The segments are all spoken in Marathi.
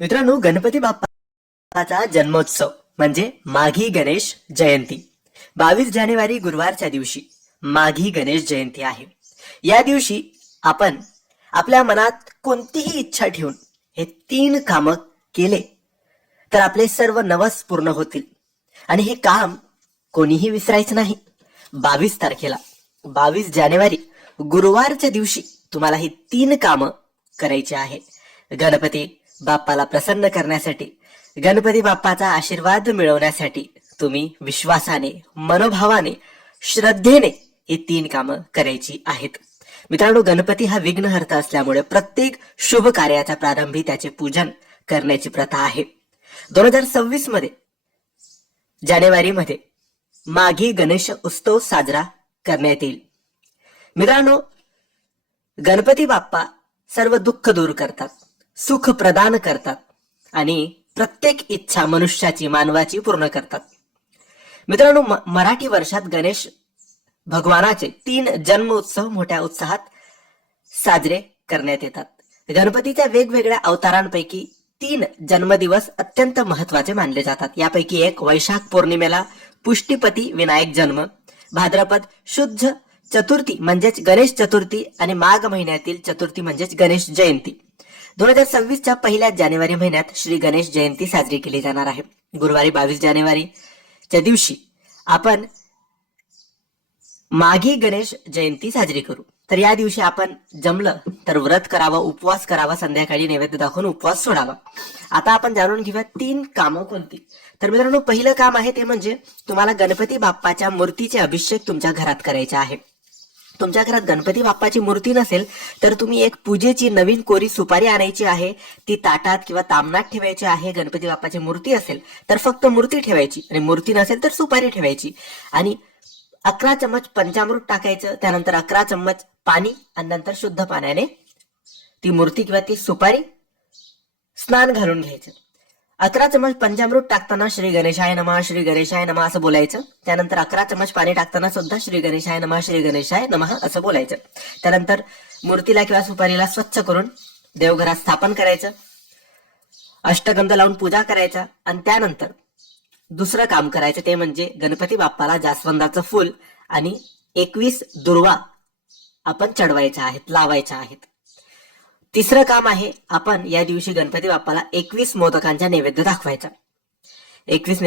मित्रांनो, गणपती बाप्पाचा जन्मोत्सव म्हणजे माघी गणेश जयंती 22 जानेवारी गुरुवारच्या दिवशी माघी गणेश जयंती आहे. या दिवशी आपण आपल्या मनात कोणतीही इच्छा ठेवून हे 3 कामं केले तर आपले सर्व नवस पूर्ण होतील. आणि हे काम कोणीही विसरायचं नाही. 22 तारखेला 22 जानेवारी गुरुवारच्या दिवशी तुम्हाला ही 3 कामं करायची आहे. गणपती बाप्पाला प्रसन्न करण्यासाठी, गणपती बाप्पाचा आशीर्वाद मिळवण्यासाठी तुम्ही विश्वासाने, मनोभावाने, श्रद्धेने ही 3 कामं करायची आहेत. मित्रांनो, गणपती हा विघ्नहर्ता असल्यामुळे प्रत्येक शुभ कार्याच्या प्रारंभी त्याचे पूजन करण्याची प्रथा आहे. 2026 मध्ये जानेवारीमध्ये माघी गणेश उत्सव साजरा करण्यात येईल. मित्रांनो, गणपती बाप्पा सर्व दुःख दूर करतात, सुख प्रदान करतात आणि प्रत्येक इच्छा मनुष्याची, मानवाची पूर्ण करतात. मित्रांनो, मराठी वर्षात गणेश भगवानाचे 3 जन्मोत्सव मोठ्या उत्साहात साजरे करण्यात येतात. गणपतीच्या वेगवेगळ्या अवतारांपैकी 3 जन्मदिवस अत्यंत महत्वाचे मानले जातात. यापैकी एक वैशाख पौर्णिमेला पुष्टीपती विनायक जन्म, भाद्रपद शुद्ध चतुर्थी म्हणजेच गणेश चतुर्थी आणि माघ महिन्यातील चतुर्थी म्हणजेच गणेश जयंती. 2026च्या पहिल्या जानेवारी महिन्यात श्री गणेश जयंती साजरी केली जाणार आहे. गुरुवारी 22 जानेवारीच्या दिवशी आपण माघी गणेश जयंती साजरी करू. तर या दिवशी आपण जमलं तर व्रत करावं, उपवास करावा, संध्याकाळी नैवेद्य दाखवून उपवास सोडावा. आता आपण जाणून घेऊया 3 कामं कोणती. तर मित्रांनो, पहिलं काम आहे ते म्हणजे तुम्हाला गणपती बाप्पाच्या मूर्तीचे अभिषेक तुमच्या घरात करायचे आहे. तुमच्या घरात गणपती बाप्पाची मूर्ती नसेल तर तुम्ही एक पूजेची नवीन कोरी सुपारी आणायची आहे. ती ताटात किंवा तामणात ठेवायची आहे. गणपती बाप्पाची मूर्ती असेल तर फक्त मूर्ती ठेवायची आणि मूर्ती नसेल तर सुपारी ठेवायची. आणि 11 चम्मच पंचामृत टाकायचं, त्यानंतर 11 चम्मच पाणी आणि नंतर शुद्ध पाण्याने ती मूर्ती किंवा ती सुपारी स्नान घालून घ्यायचं. 11 चम्मच पंचामृत टाकताना श्री गणेशाय नमः, श्री गणेशाय नमः असं बोलायचं. त्यानंतर 11 चम्मच पाणी टाकताना सुद्धा श्री गणेशाय नमः, श्री गणेशाय नमः असं बोलायचं. त्यानंतर मूर्तीला किंवा सुपारीला स्वच्छ करून देवघरात स्थापन करायचं, अष्टगंध लावून पूजा करायचा. आणि त्यानंतर दुसरं काम करायचं ते म्हणजे गणपती बाप्पाला जास्वंदाचं फूल आणि 21 दुर्वा आपण चढवायच्या आहेत, लावायच्या आहेत. तिसरं काम आहे, आपण या दिवशी गणपती बाप्पाला 21 मोदकांचा नैवेद्य दाखवायचा. 21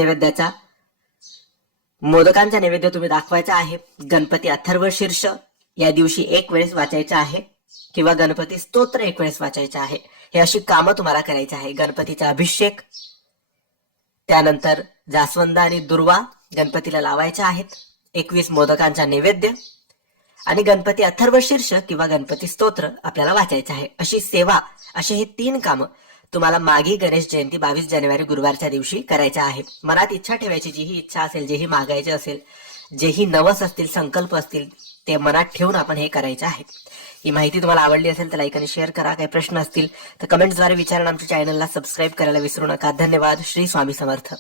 मोदकांचा नैवेद्य तुम्ही दाखवायचा आहे. गणपती अथर्व शीर्ष या दिवशी 1 वेळेस वाचायचं आहे किंवा गणपती स्तोत्र 1 वेळेस वाचायचं आहे. हे अशी कामं तुम्हाला करायची आहे. गणपतीचा अभिषेक, त्यानंतर जास्वंद आणि दुर्वा गणपतीला लावायच्या आहेत, 21 मोदकांचा नैवेद्य आणि गणपती अथर्व शीर्ष किंवा गणपती स्तोत्र आपल्याला वाचायचं आहे. अशी सेवा, असे हे 3 कामं तुम्हाला माघी गणेश जयंती 22 जानेवारी गुरुवारच्या दिवशी करायच्या आहे. मनात इच्छा ठेवायची, जीही इच्छा असेल, जेही मागायचे असेल, जेही नवस असतील, संकल्प असतील, ते मनात ठेवून आपण हे करायचे आहे. ही माहिती तुम्हाला आवडली असेल तर लाईक आणि शेअर करा. काही प्रश्न असतील तर कमेंट्सद्वारे विचारा. आमच्या चॅनलला सबस्क्राईब करायला विसरू नका. धन्यवाद. श्री स्वामी समर्थ.